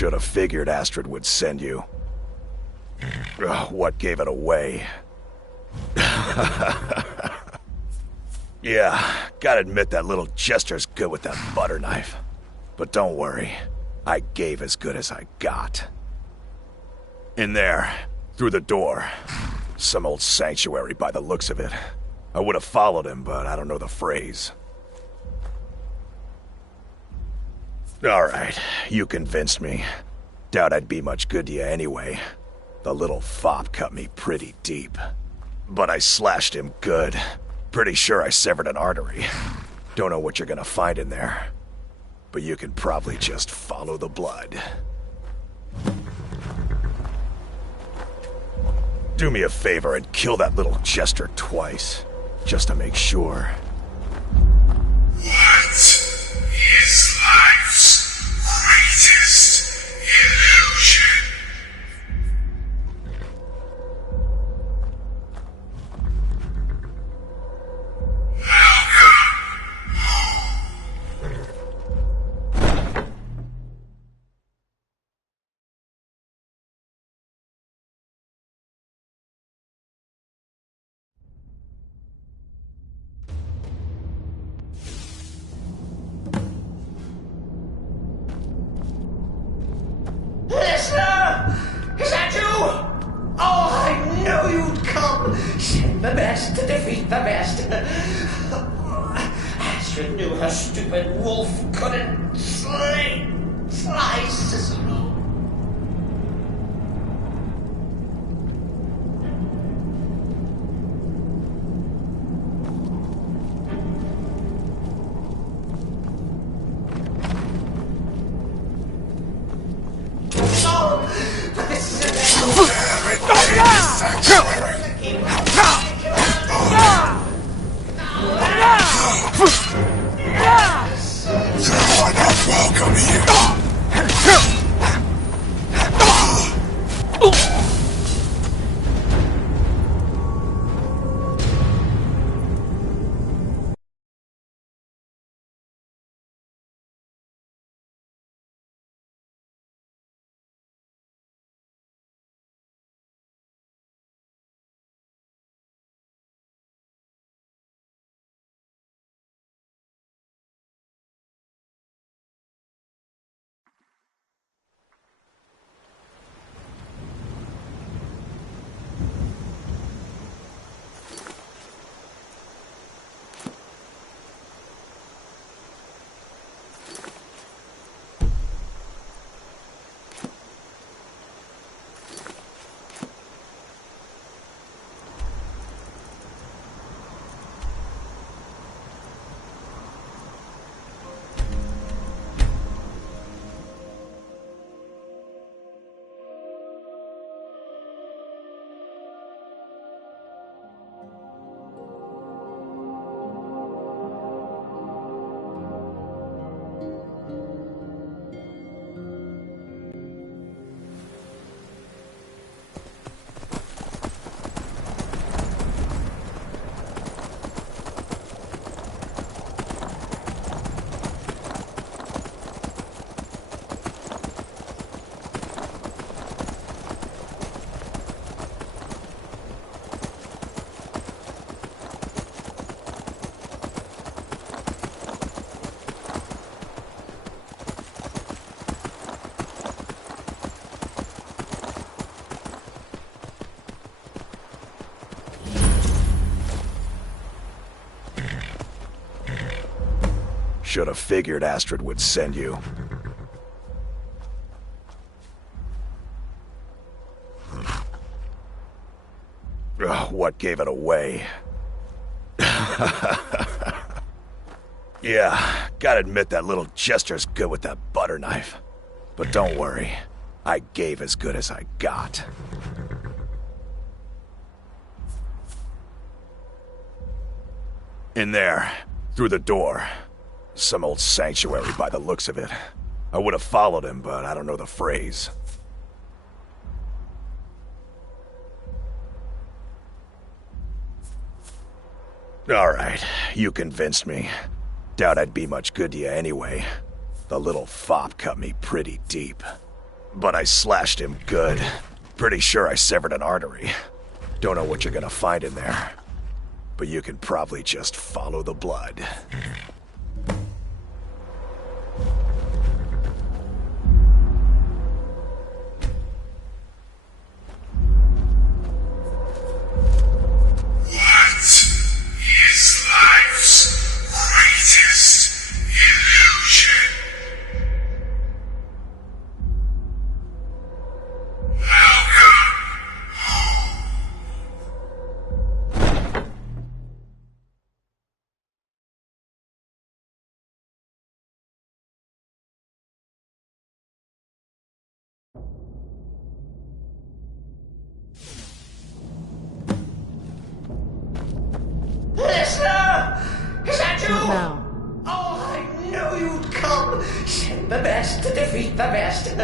Should have figured Astrid would send you. Ugh, what gave it away? Yeah, gotta admit that little Jester's good with that butter knife. But don't worry, I gave as good as I got. In there, through the door. Some old sanctuary by the looks of it. I would have followed him, but I don't know the phrase. Alright, you convinced me. Doubt I'd be much good to you anyway. The little fop cut me pretty deep. But I slashed him good. Pretty sure I severed an artery. Don't know what you're gonna find in there. But you can probably just follow the blood. Do me a favor and kill that little Jester twice. Just to make sure. What is life's greatest illusion? Listener! Is that you? Oh, I knew you'd come! Send the best to defeat the best. Astrid knew her stupid wolf couldn't slice me. They're not welcome here. Should have figured Astrid would send you. Ugh, what gave it away? Yeah, gotta admit that little gesture's good with that butter knife. But don't worry, I gave as good as I got. In there, through the door. Some old sanctuary by the looks of it. I would have followed him, but I don't know the phrase. Alright, you convinced me. Doubt I'd be much good to you anyway. The little fop cut me pretty deep. But I slashed him good. Pretty sure I severed an artery. Don't know what you're gonna find in there. But you can probably just follow the blood. What is life's greatest illusion? Listener! Is that you? Now. Oh, I knew you'd come. Send the best to defeat the best.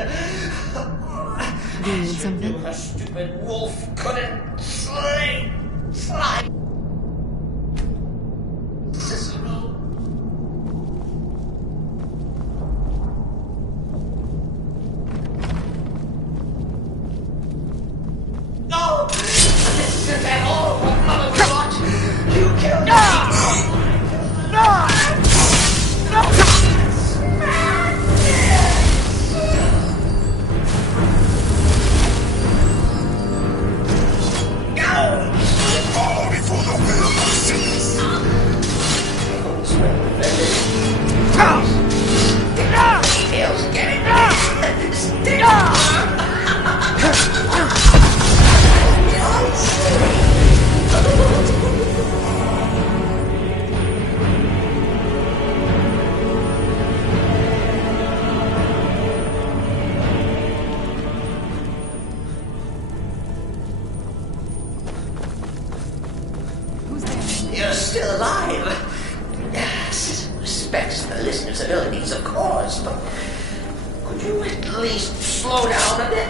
Do you need something? A stupid wolf couldn't slay. Cicero. No! This is at all what Mother thought. You killed me. Fall before the will cease. Feels getting You're still alive. Citizen respects the listener's abilities, of course, but could you at least slow down a bit?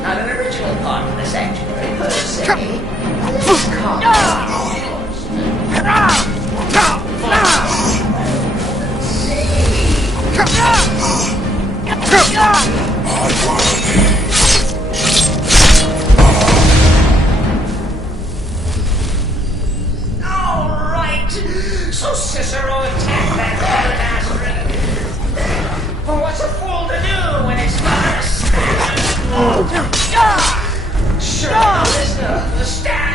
Not an original part of the sanctuary, per se. This card, all right. So Cicero attacked that bastard. Well, what's a fool to do when it's not a stab? Sure, listener, the stab.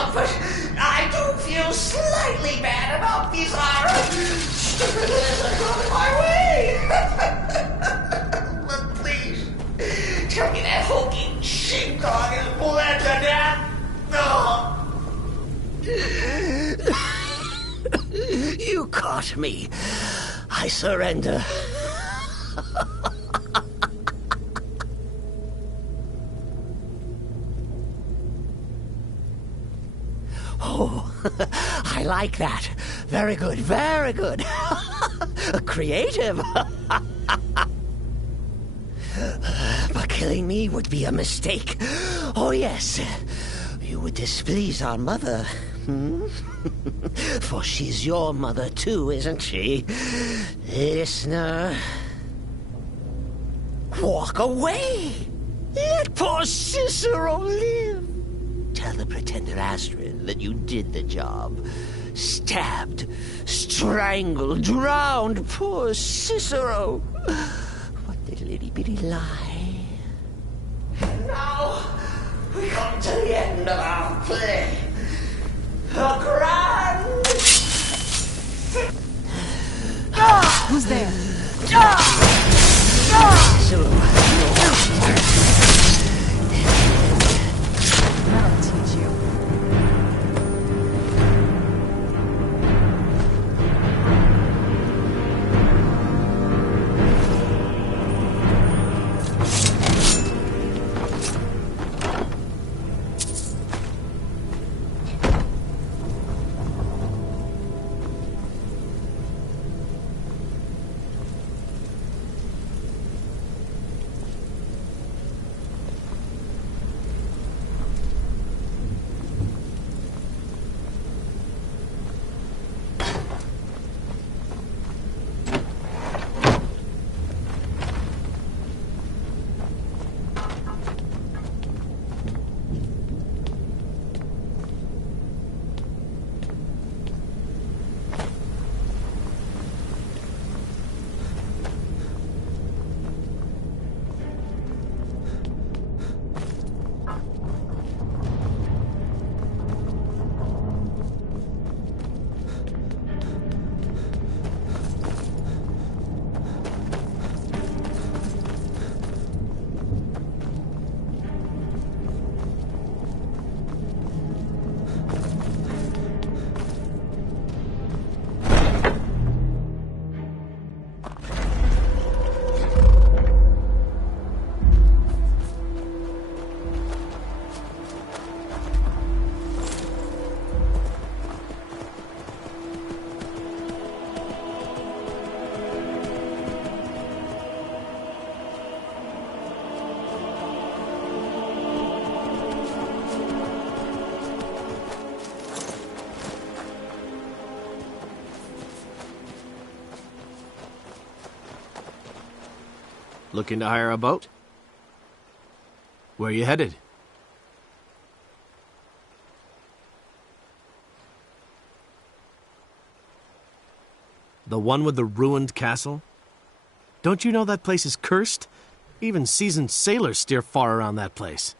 comfort, I do feel slightly bad about these stupid lizard coming my way. But please, tell me that hulking sheepdog is bled to death. You caught me. I surrender. Oh, I like that. Very good, very good. Creative. But killing me would be a mistake. Oh, yes. You would displease our mother. For she's your mother, too, isn't she? Listener. Walk away. Let poor Cicero live. Tell the pretender Astrid that you did the job. Stabbed, strangled, drowned poor Cicero. What little itty-bitty lie. Now, we come to the end of our play. The grand... Who's there? Cicero, That'll teach you. Looking to hire a boat? Where are you headed? The one with the ruined castle? Don't you know that place is cursed? Even seasoned sailors steer far around that place.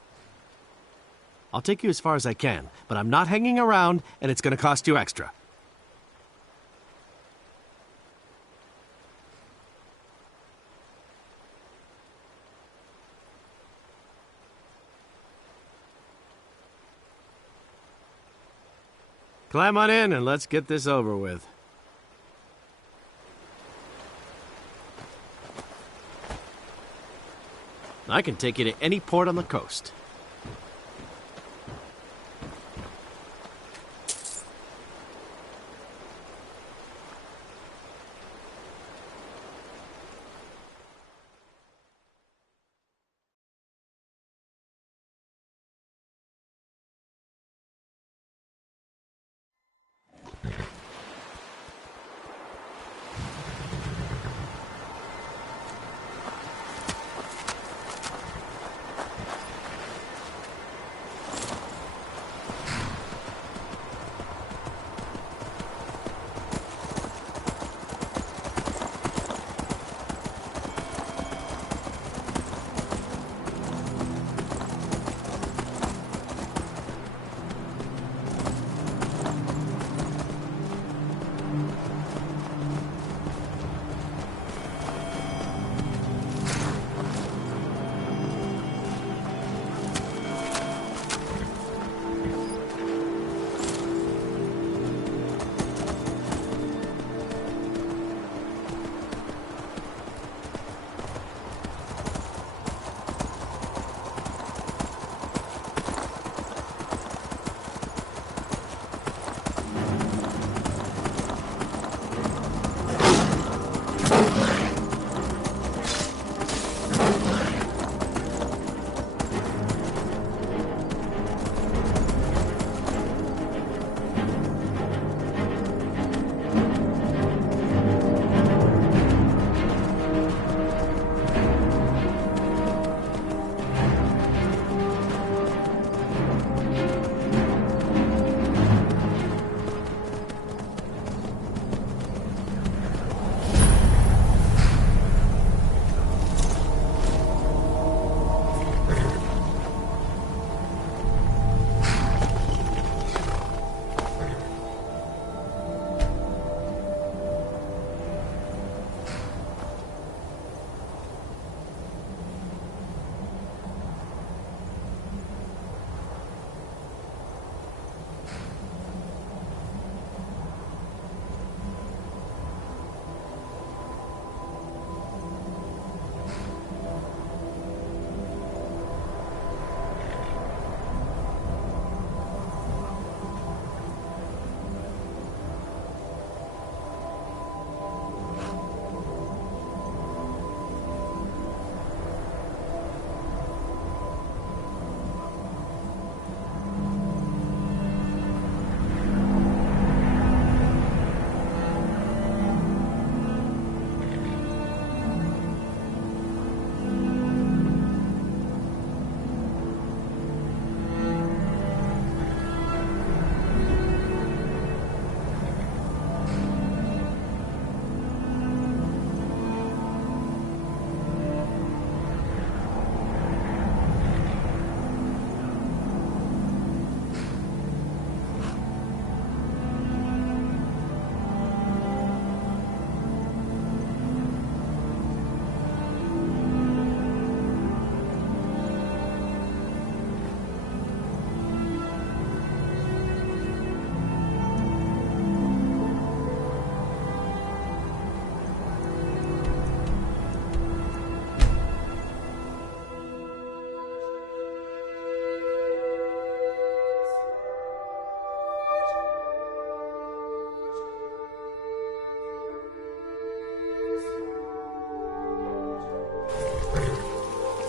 I'll take you as far as I can, but I'm not hanging around, and it's going to cost you extra. Climb on in and let's get this over with. I can take you to any port on the coast.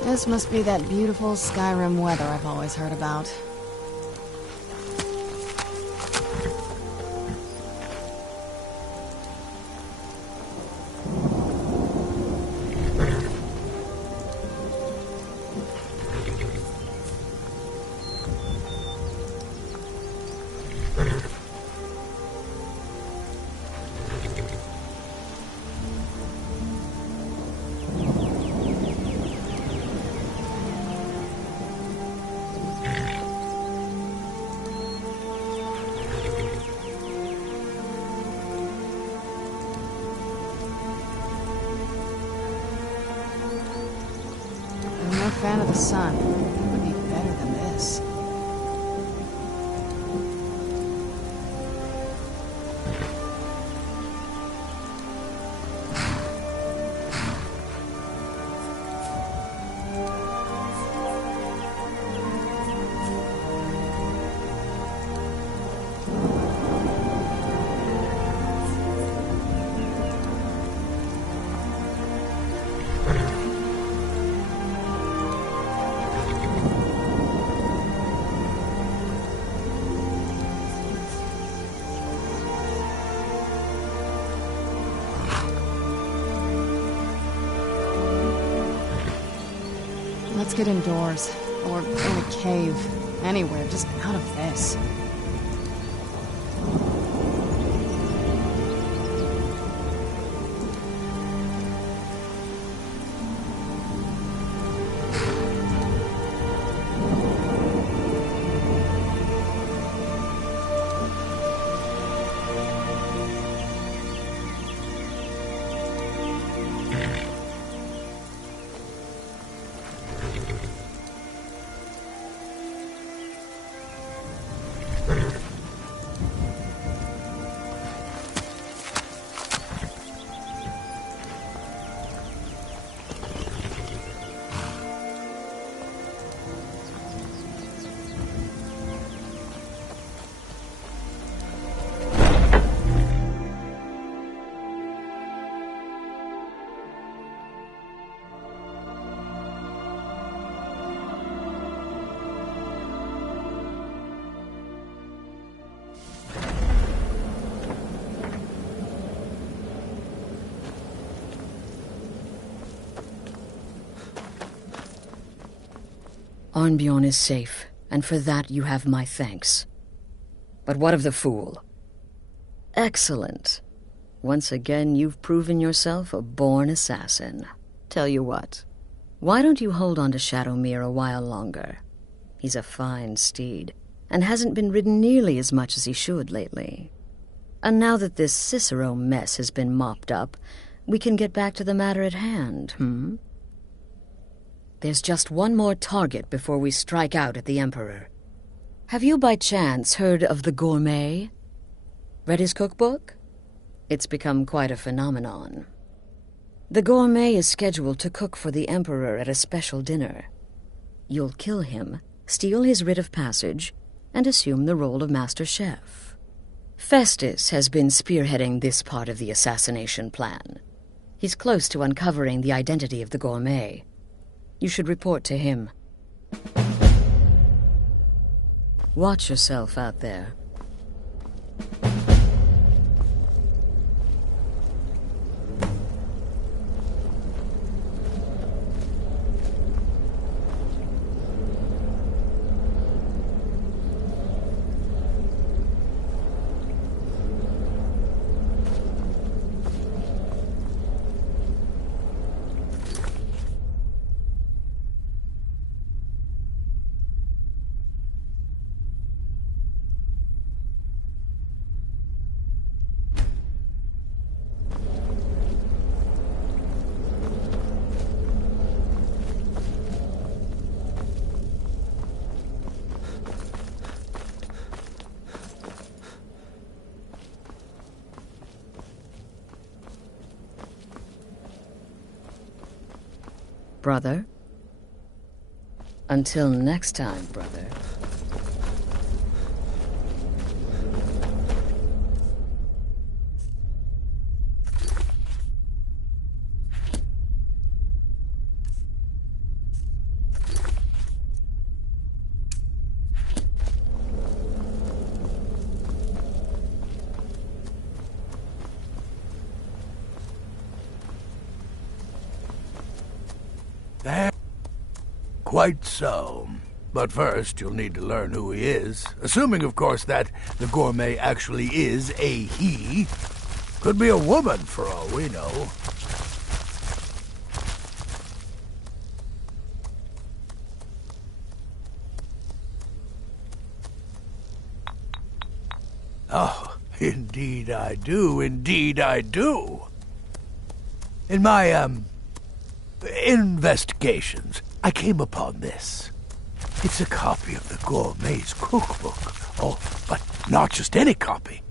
This must be that beautiful Skyrim weather I've always heard about. I'm no fan of the sun. It would be better than this. Let's get indoors. Or in a cave. Anywhere, just out of this. Arnbjorn is safe, and for that you have my thanks. But what of the fool? Excellent. Once again, you've proven yourself a born assassin. Tell you what, why don't you hold on to Shadowmere a while longer? He's a fine steed, and hasn't been ridden nearly as much as he should lately. And now that this Cicero mess has been mopped up, we can get back to the matter at hand, There's just one more target before we strike out at the Emperor. Have you by chance heard of the Gourmet? Read his cookbook? It's become quite a phenomenon. The Gourmet is scheduled to cook for the Emperor at a special dinner. You'll kill him, steal his writ of passage, and assume the role of Master Chef. Festus has been spearheading this part of the assassination plan. He's close to uncovering the identity of the Gourmet. You should report to him. Watch yourself out there. Brother? Until next time, brother. There. Quite so. But first, you'll need to learn who he is. Assuming, of course, that the gourmet actually is a he. Could be a woman, for all we know. Oh, indeed I do. Indeed I do. In my, investigations, I came upon this. It's a copy of the gourmet's cookbook. Oh, but not just any copy.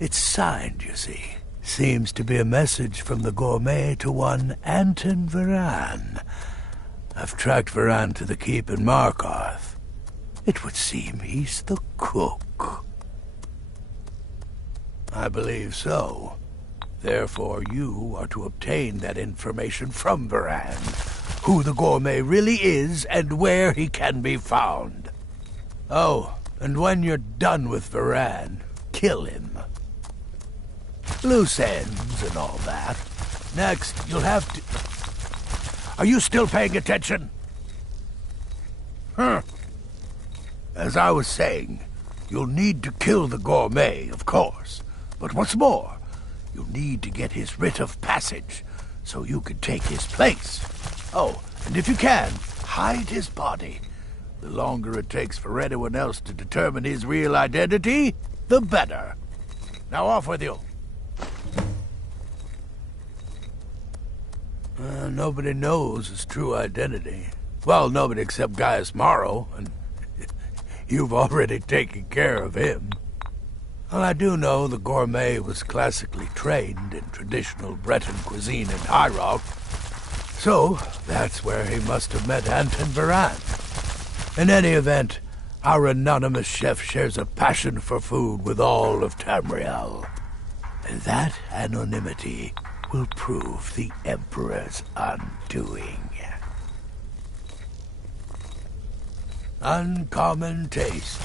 It's signed, you see. Seems to be a message from the gourmet to one Anton Varan. I've tracked Varan to the keep in Markarth. It would seem he's the cook. I believe so. Therefore, you are to obtain that information from Varan. Who the gourmet really is and where he can be found. Oh, and when you're done with Varan, kill him. Loose ends and all that. Next, you'll have to... Are you still paying attention? As I was saying, you'll need to kill the gourmet, of course. But what's more, you'll need to get his writ of passage, so you can take his place. Oh, and if you can, hide his body. The longer it takes for anyone else to determine his real identity, the better. Now off with you. Nobody knows his true identity. Well, nobody except Gaius Morrow, and you've already taken care of him. Well, I do know the gourmet was classically trained in traditional Breton cuisine in High Rock, so that's where he must have met Anton Varan. In any event, our anonymous chef shares a passion for food with all of Tamriel. And that anonymity will prove the Emperor's undoing. Uncommon Taste.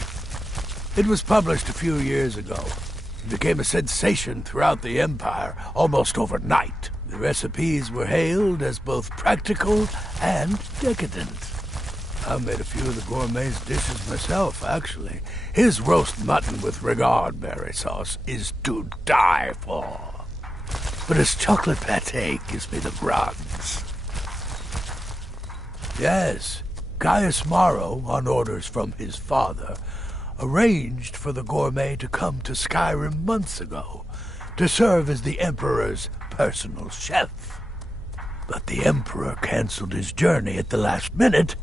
It was published a few years ago. It became a sensation throughout the Empire almost overnight. The recipes were hailed as both practical and decadent. I made a few of the gourmet's dishes myself, actually. His roast mutton with regard berry sauce is to die for. But his chocolate pâté gives me the grunts. Yes, Gaius Morrow, on orders from his father, arranged for the gourmet to come to Skyrim months ago to serve as the Emperor's personal chef. But the Emperor canceled his journey at the last minute.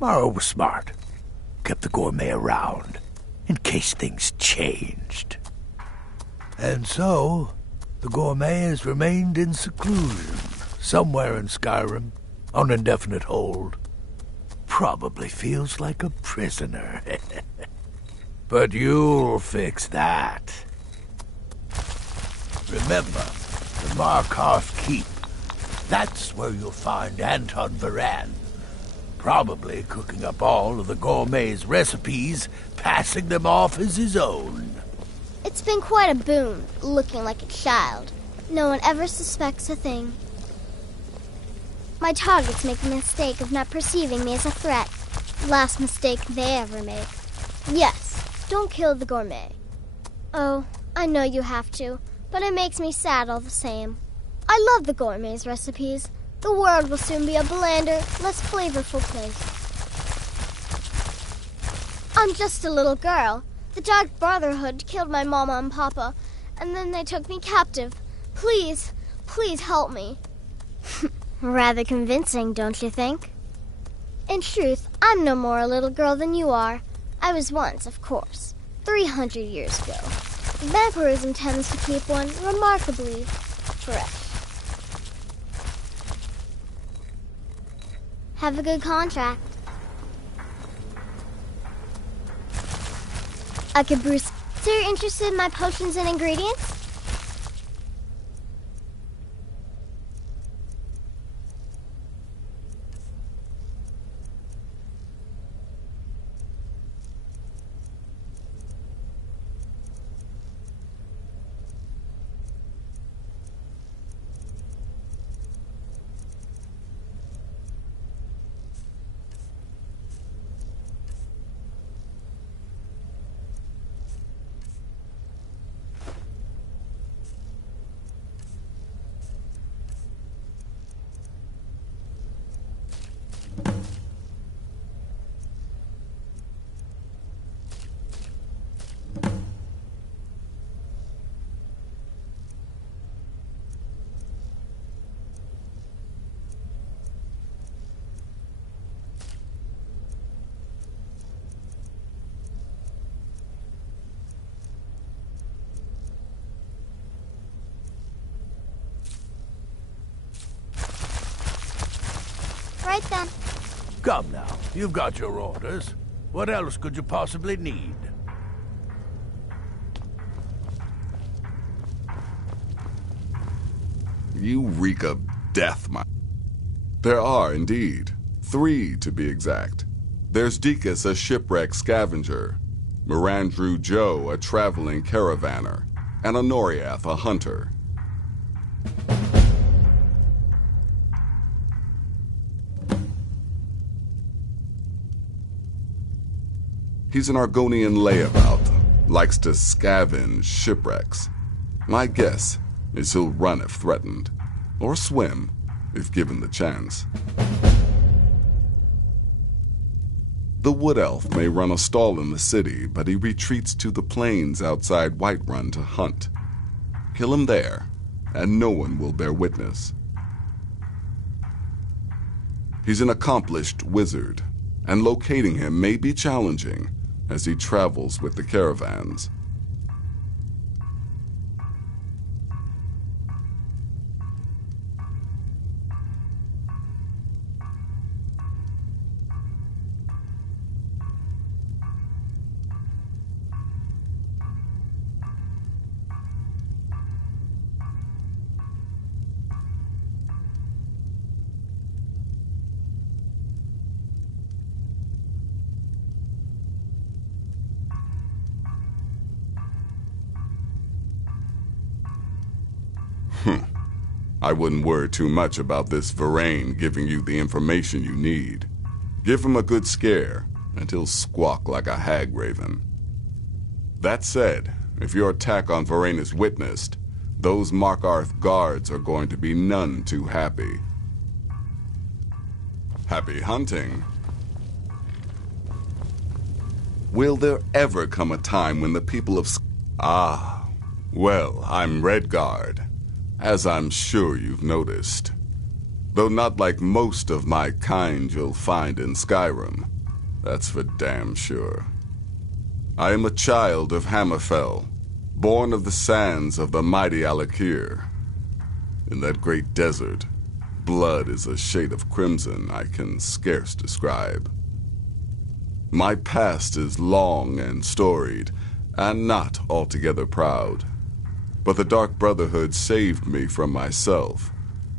Morrow was smart. Kept the gourmet around in case things changed. And so, the gourmet has remained in seclusion, somewhere in Skyrim, on indefinite hold. Probably feels like a prisoner. But you'll fix that. Remember, the Markarth Keep. That's where you'll find Anton Varan. Probably cooking up all of the gourmet's recipes, passing them off as his own. It's been quite a boon, looking like a child. No one ever suspects a thing. My targets make the mistake of not perceiving me as a threat. Last mistake they ever make. Yes, don't kill the gourmet. Oh, I know you have to, but it makes me sad all the same. I love the gourmet's recipes. The world will soon be a blander, less flavorful place. I'm just a little girl. The Dark Brotherhood killed my mama and papa, and then they took me captive. Please, please help me. Rather convincing, don't you think? In truth, I'm no more a little girl than you are. I was once, of course, 300 years ago. Vampirism intends to keep one remarkably fresh. Have a good contract. Okay, Bruce. So you're interested in my potions and ingredients? Right then. Come now, you've got your orders. What else could you possibly need? You reek of death, my... There are, indeed. 3, to be exact. There's Deacus, a shipwreck scavenger. Mirandru Joe, a traveling caravaner. And Honoriath, a hunter. He's an Argonian layabout. Likes to scavenge shipwrecks. My guess is he'll run if threatened. Or swim, if given the chance. The Wood Elf may run a stall in the city, but he retreats to the plains outside Whiterun to hunt. Kill him there, and no one will bear witness. He's an accomplished wizard, and locating him may be challenging as he travels with the caravans. I wouldn't worry too much about this Varain giving you the information you need. Give him a good scare, and he'll squawk like a hag raven. That said, if your attack on Varain is witnessed, those Markarth guards are going to be none too happy. Happy hunting. Will there ever come a time when the people of... Well, I'm Redguard, as I'm sure you've noticed. Though not like most of my kind you'll find in Skyrim. That's for damn sure. I am a child of Hammerfell, born of the sands of the mighty Alakir. In that great desert, blood is a shade of crimson I can scarce describe. My past is long and storied, and not altogether proud. But the Dark Brotherhood saved me from myself,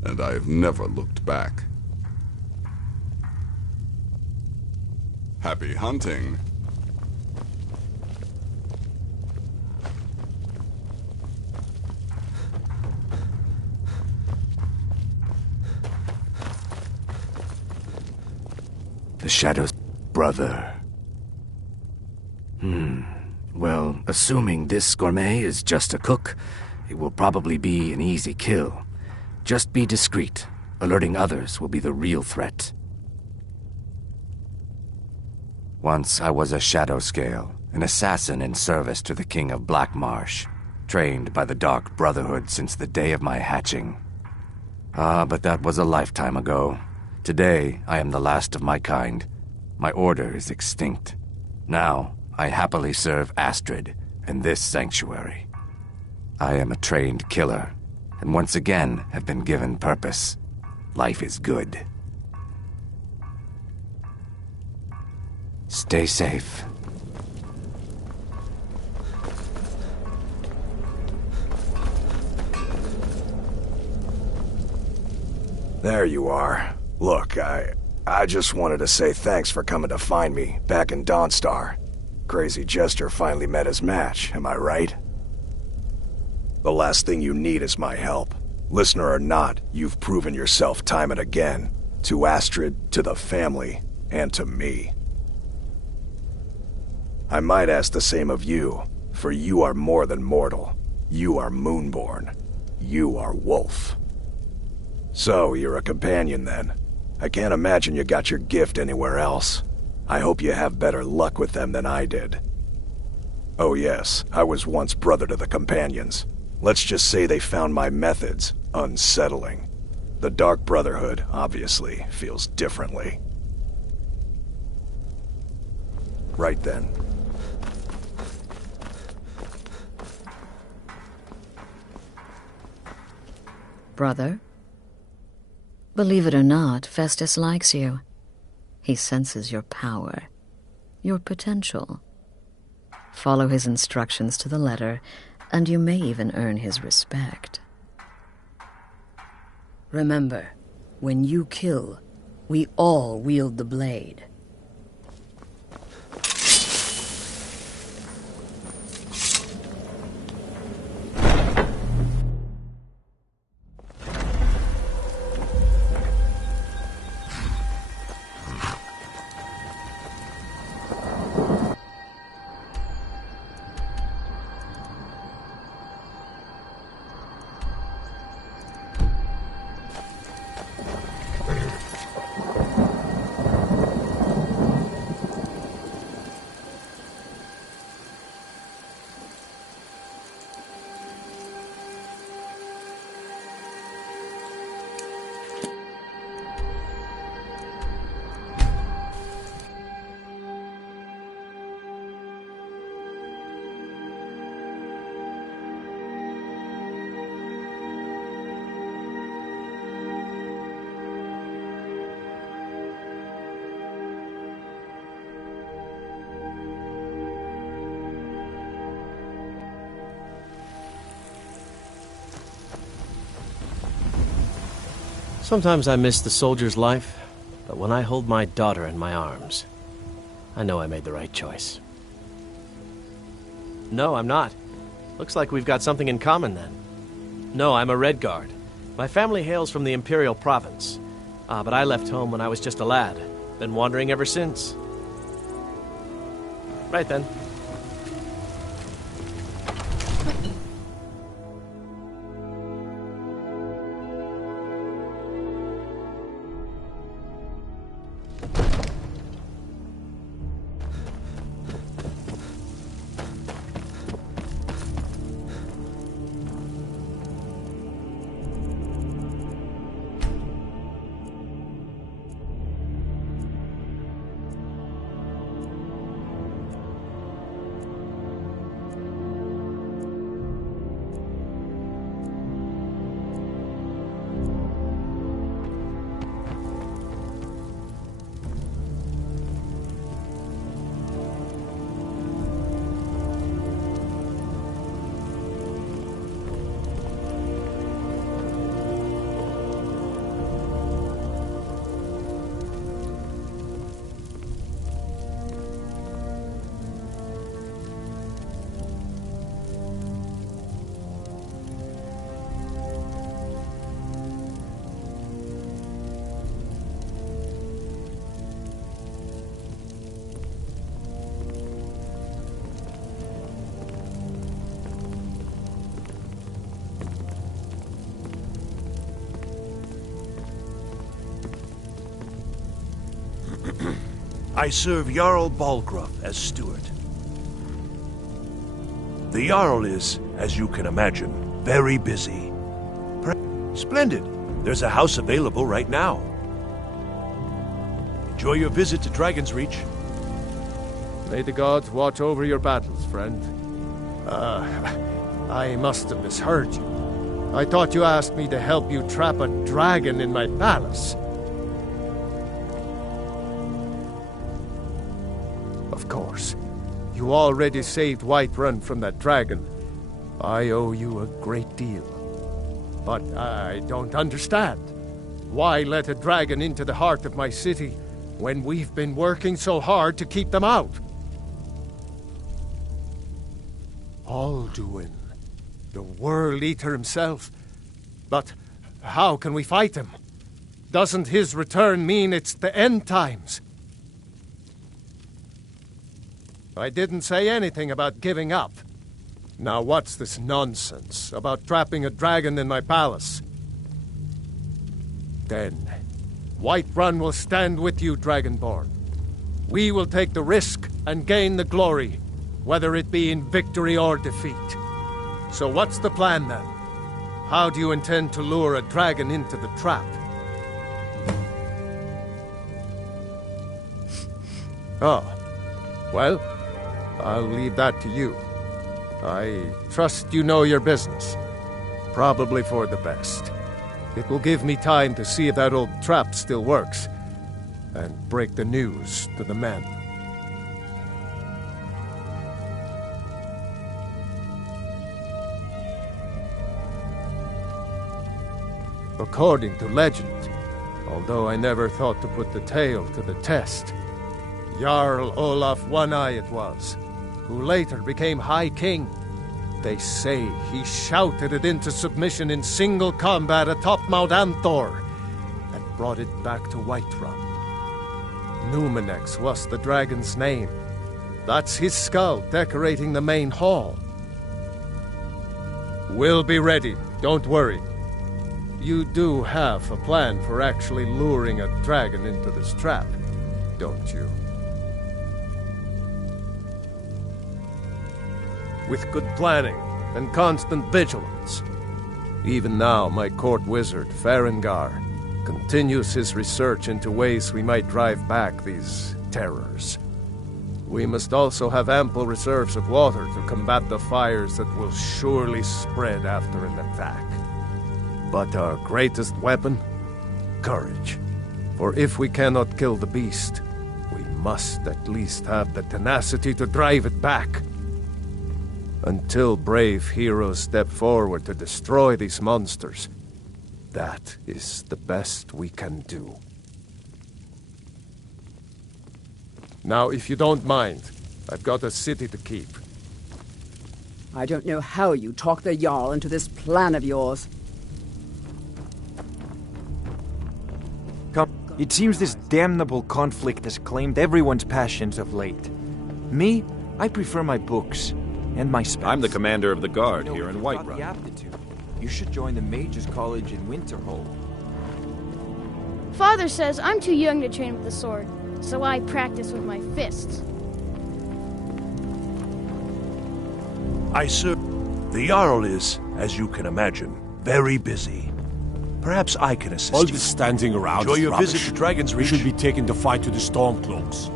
and I have never looked back. Happy hunting. The Shadow's brother. Well, assuming this gourmet is just a cook, it will probably be an easy kill. Just be discreet. Alerting others will be the real threat. Once I was a Shadow Scale, an assassin in service to the King of Blackmarsh, trained by the Dark Brotherhood since the day of my hatching. But that was a lifetime ago. Today, I am the last of my kind. My order is extinct. Now, I happily serve Astrid and this sanctuary. I am a trained killer, and once again have been given purpose. Life is good. Stay safe. There you are. Look, I just wanted to say thanks for coming to find me back in Dawnstar. Crazy Jester finally met his match, am I right? The last thing you need is my help. Listener or not, you've proven yourself time and again. To Astrid, to the family, and to me. I might ask the same of you, for you are more than mortal. You are Moonborn. You are Wolf. So, you're a companion then. I can't imagine you got your gift anywhere else. I hope you have better luck with them than I did. Oh yes, I was once brother to the companions. Let's just say they found my methods unsettling. The Dark Brotherhood, obviously, feels differently. Right then. Brother? Believe it or not, Festus likes you. He senses your power, your potential. Follow his instructions to the letter, and you may even earn his respect. Remember, when you kill, we all wield the blade. Sometimes I miss the soldier's life, but when I hold my daughter in my arms, I know I made the right choice. No, I'm not. Looks like we've got something in common then. No, I'm a Red Guard. My family hails from the Imperial Province. But I left home when I was just a lad. Been wandering ever since. Right then. I serve Jarl Balgruuf as steward. The Jarl is, as you can imagine, very busy. Splendid. There's a house available right now. Enjoy your visit to Dragon's Reach. May the gods watch over your battles, friend. I must have misheard you. I thought you asked me to help you trap a dragon in my palace. Of course. You already saved Whiterun from that dragon. I owe you a great deal. But I don't understand. Why let a dragon into the heart of my city when we've been working so hard to keep them out? Alduin, the World Eater himself. But how can we fight him? Doesn't his return mean it's the end times? I didn't say anything about giving up. Now what's this nonsense about trapping a dragon in my palace? Then, Whiterun will stand with you, Dragonborn. We will take the risk and gain the glory, whether it be in victory or defeat. So what's the plan then? How do you intend to lure a dragon into the trap? Oh, well, I'll leave that to you. I trust you know your business. Probably for the best. It will give me time to see if that old trap still works, and break the news to the men. According to legend, although I never thought to put the tale to the test, Jarl Olaf One-Eye it was, who later became High King. They say he shouted it into submission in single combat atop Mount Anthor, and brought it back to Whiterun. Numenex was the dragon's name. That's his skull decorating the main hall. We'll be ready, don't worry. You do have a plan for actually luring a dragon into this trap, don't you? With good planning and constant vigilance. Even now, my court wizard, Farengar, continues his research into ways we might drive back these terrors. We must also have ample reserves of water to combat the fires that will surely spread after an attack. But our greatest weapon? Courage. For if we cannot kill the beast, we must at least have the tenacity to drive it back. Until brave heroes step forward to destroy these monsters, that is the best we can do. Now, if you don't mind, I've got a city to keep. I don't know how you talk the Jarl into this plan of yours. Come, it seems this damnable conflict has claimed everyone's passions of late. Me, I prefer my books. And my spells. I'm the commander of the guard here in Whiterun. The aptitude. You should join the Mages College in Winterhold. Father says I'm too young to train with the sword, so I practice with my fists. I serve. The Jarl is, as you can imagine, very busy. Perhaps I can assist All you. this standing around Enjoy is your rubbish. visit to Dragon's Reach. We should be taking the fight to the Stormcloaks.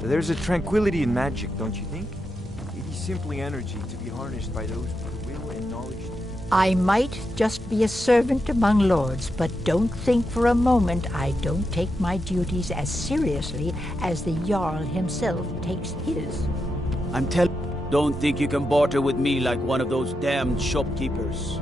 There's a tranquility in magic, don't you think? It is simply energy to be harnessed by those with will and knowledge. I might just be a servant among lords, but don't think for a moment I don't take my duties as seriously as the Jarl himself takes his. I'm telling you, don't think you can barter with me like one of those damned shopkeepers.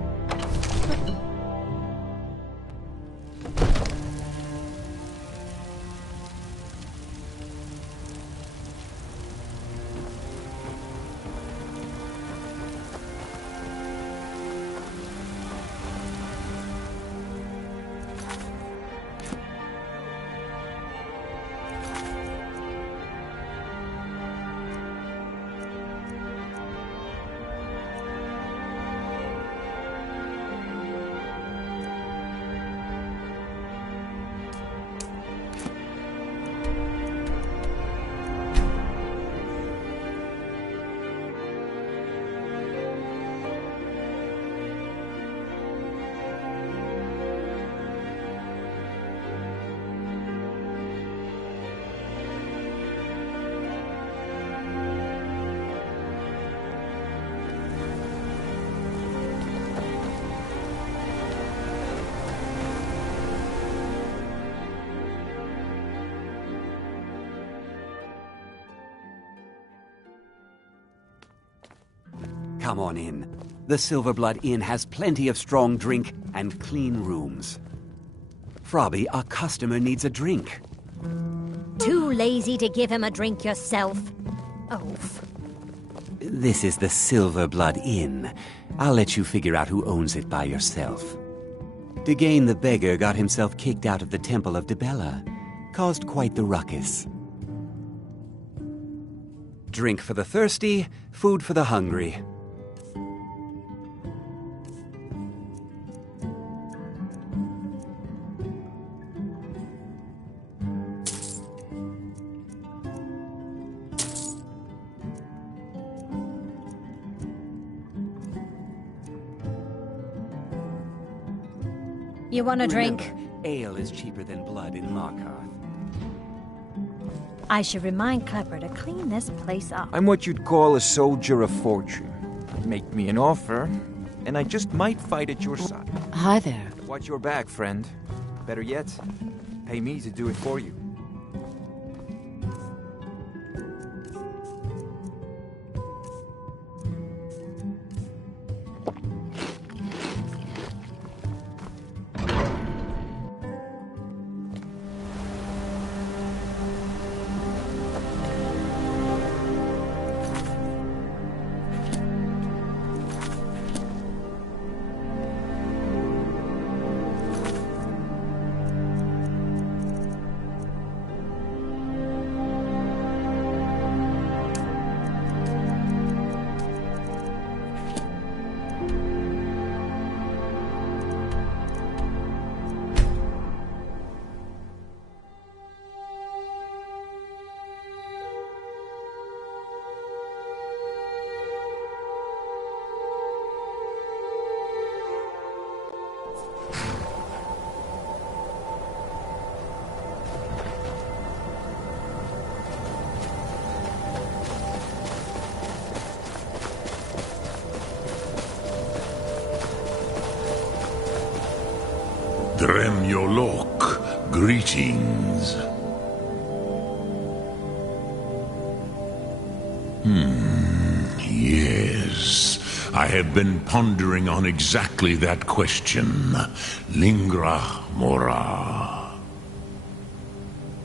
Come on in. The Silverblood Inn has plenty of strong drink and clean rooms. Frobby, our customer needs a drink. Too lazy to give him a drink yourself? Oh. This is the Silverblood Inn. I'll let you figure out who owns it by yourself. Degane the beggar got himself kicked out of the Temple of Dibella. Caused quite the ruckus. Drink for the thirsty, food for the hungry. You want a drink? Ale is cheaper than blood in Lockhart. I should remind Klepper to clean this place up. I'm what you'd call a soldier of fortune. Make me an offer, and I just might fight at your side. Hi there. Watch your back, friend. Better yet, pay me to do it for you. Dremyolok, greetings. Yes. I have been pondering on exactly that question. Lingra mora.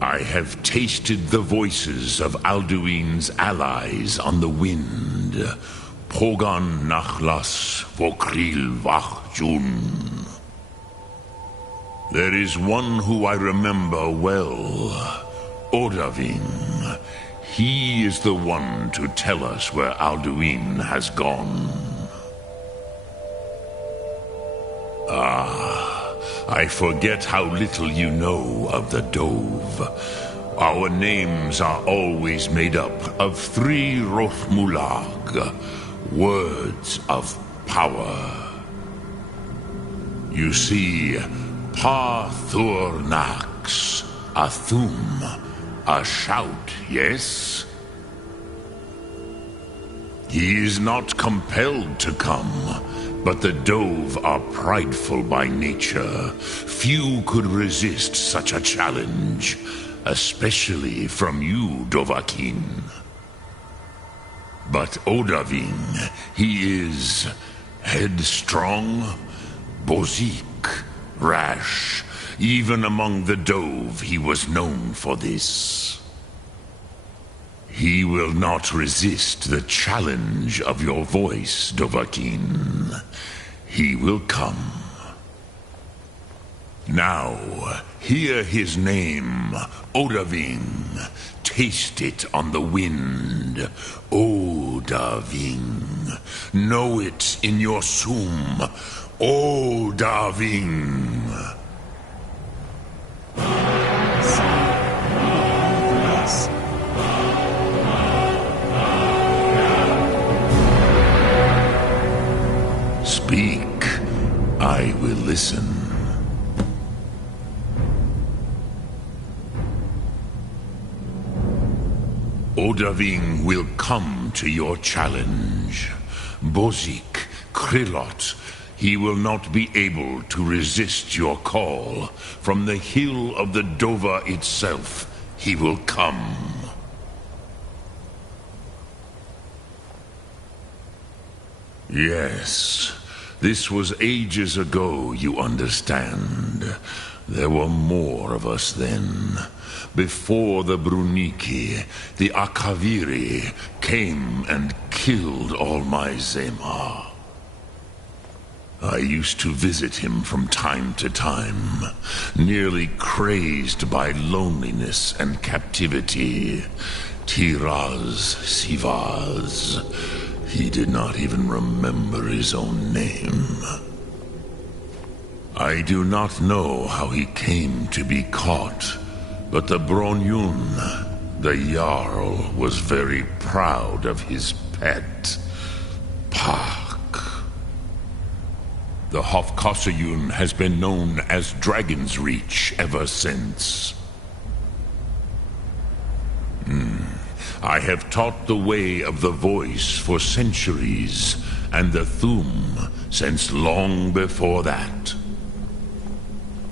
I have tasted the voices of Alduin's allies on the wind. Pogan nachlas vokril vachjun. There is one who I remember well, Odaving. He is the one to tell us where Alduin has gone. Ah, I forget how little you know of the Dove. Our names are always made up of 3 Rothmulag, words of power. You see, Pathurnax, a thum, a shout, yes? He is not compelled to come, but the Dove are prideful by nature. Few could resist such a challenge, especially from you, Dovahkiin. But Odaving, he is headstrong, bozik, rash. Even among the Dove, he was known for this. He will not resist the challenge of your voice, Dovahkiin. He will come. Now, hear his name, Odaving. Taste it on the wind. Odaving. Know it in your sum. Odaving. Speak. I will listen. Odaving will come to your challenge. Bozik, Krillot, he will not be able to resist your call. From the hill of the Dova itself, he will come. Yes, this was ages ago, you understand. There were more of us then. Before the Bruniki, the Akaviri came and killed all my Zema. I used to visit him from time to time, nearly crazed by loneliness and captivity. Tiraz Sivaz. He did not even remember his own name. I do not know how he came to be caught, but the Bronyun, the Jarl, was very proud of his pet, Pak. The Hofkossayun has been known as Dragon's Reach ever since. I have taught the way of the voice for centuries, and the Thum since long before that.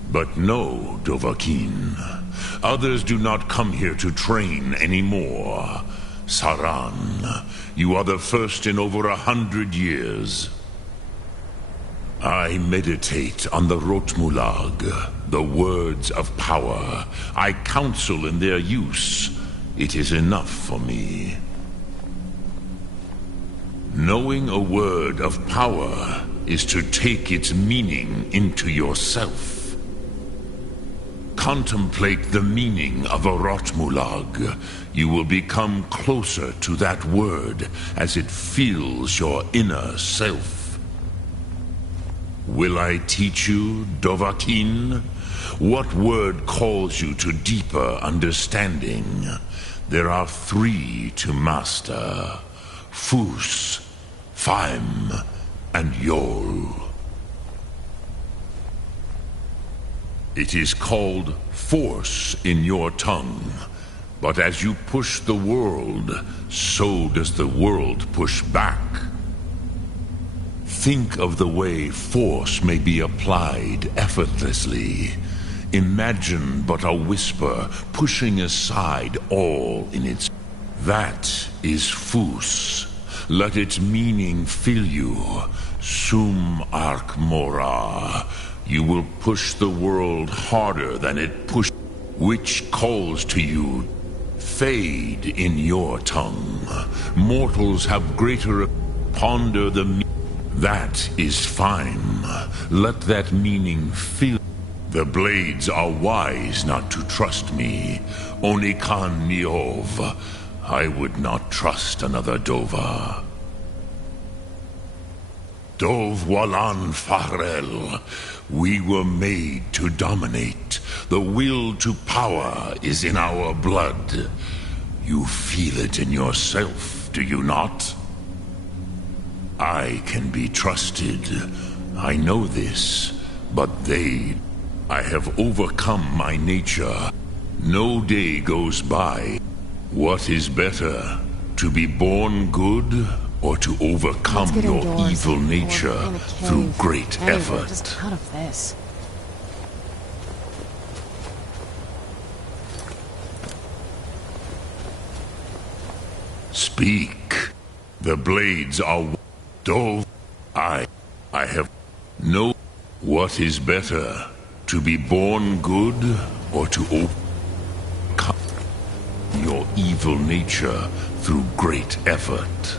But no, Dovahkiin. Others do not come here to train anymore. Saran, you are the first in over 100 years. I meditate on the Rotmulag, the words of power. I counsel in their use. It is enough for me. Knowing a word of power is to take its meaning into yourself. Contemplate the meaning of a Rotmulag. You will become closer to that word as it fills your inner self. Will I teach you, Dovahkiin? What word calls you to deeper understanding? There are 3 to master: Fus, Faim, and Yol. It is called force in your tongue, but as you push the world, so does the world push back. Think of the way force may be applied effortlessly. Imagine but a whisper pushing aside all in its... That is Fus. Let its meaning fill you. Sum Ark Mora. You will push the world harder than it pushed, which calls to you. Fade in your tongue. Mortals have greater... Ponder the... That is fine. Let that meaning fill... The blades are wise not to trust me. Onikan Niov. I would not trust another Dova. Dov Walan Farel. We were made to dominate. The will to power is in our blood. You feel it in yourself, do you not? I can be trusted. I know this, but they... I have overcome my nature. No day goes by. What is better, to be born good or to overcome your evil nature through great effort? Just out of this. Speak. The blades are... Dove. I have... No... What is better? To be born good, or to overcome your evil nature through great effort?